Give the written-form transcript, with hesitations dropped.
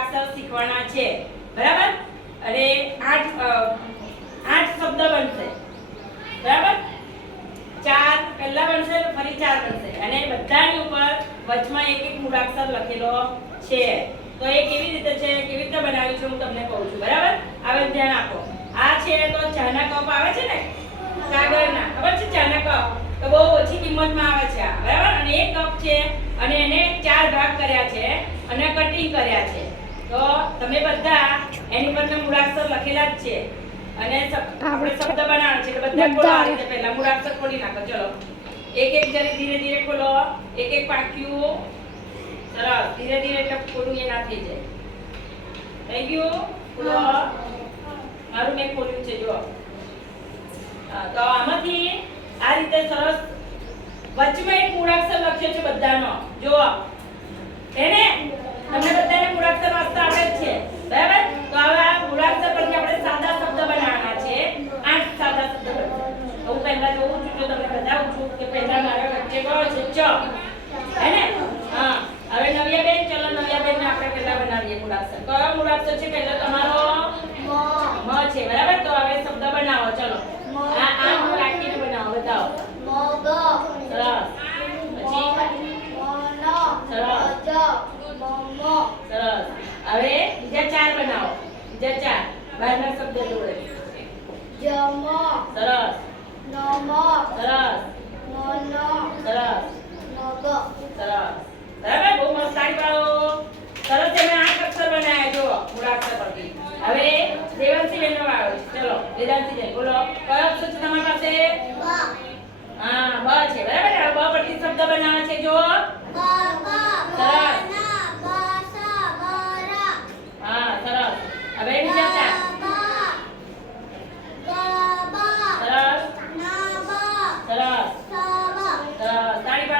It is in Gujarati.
મૂળાક્ષર શીખવાના છે બરાબર અને 8 શબ્દ બનશે બરાબર 4 પહેલા બનશે ફરી 4 બનશે અને બધાની ઉપર વચમાં એક એક મૂળાક્ષર લખેલો છે તો એ કેવી રીતે છે કેવી રીતે બનાવ્યું છે હું તમને કહું છું બરાબર હવે ધ્યાન આપો આ છે તો ચાના કપ આવે છે ને કાગળના ખબર છે ચાના કપ તો બહુ ઓછી કિંમતમાં આવે છે આ બરાબર અને એક કપ છે અને એને 4 ભાગ કર્યા છે અને કટિંગ કર્યા છે તો તમે બધા એની પર મૂળાક્ષર લખેલા જ છે અને આપણે શબ્દ બનાવવાનો છે એટલે બધા ખોલો આ રીતે પહેલા મૂળાક્ષર ખોલી નાખો ચલો એક એક જરી ધીરે ધીરે ખોલો એક એક પાક્યું સરસ ધીરે ધીરે એટલે ખોલું એ ના થઈ જાય થઈ ગયું ખોલો મારું મેં ખોલ્યું છે જો તો આમાંથી આ રીતે સરસ વચમાં એક મૂળાક્ષર લખ્યો છે બધાનો જો એને તમને બધાને મૂળાક્ષર વાંચતા આવડે જ છે બરાબર તો હવે આ મૂળાક્ષર પરથી આપણે સાદા શબ્દ બનાવવાના છે 8 સાદા શબ્દ બનશે હું પહેલા જોઉં છું જો તમને બતાવું છું કે પહેલા મારા વચ્ચે કયો છે ચ હે ને હા હવે નવ્યાબેન ચલો નવ્યાબેન ને આપણે પહેલા બનાવીએ મૂળાક્ષર કયો મૂળાક્ષર છે પહેલો તમારો મ છે બરાબર તો હવે શબ્દ બનાવો ચલો આ હું રાખીને બનાવો બતાવો મગ સરસ પછી સરસ સરસ હવે બીજા 4 બનાવો બીજા 4 બહારના શબ્દ જોડે જમ સરસ નમ સરસ નન સરસ નગ સરસ બરાબર બહુ મસ્ત તાળી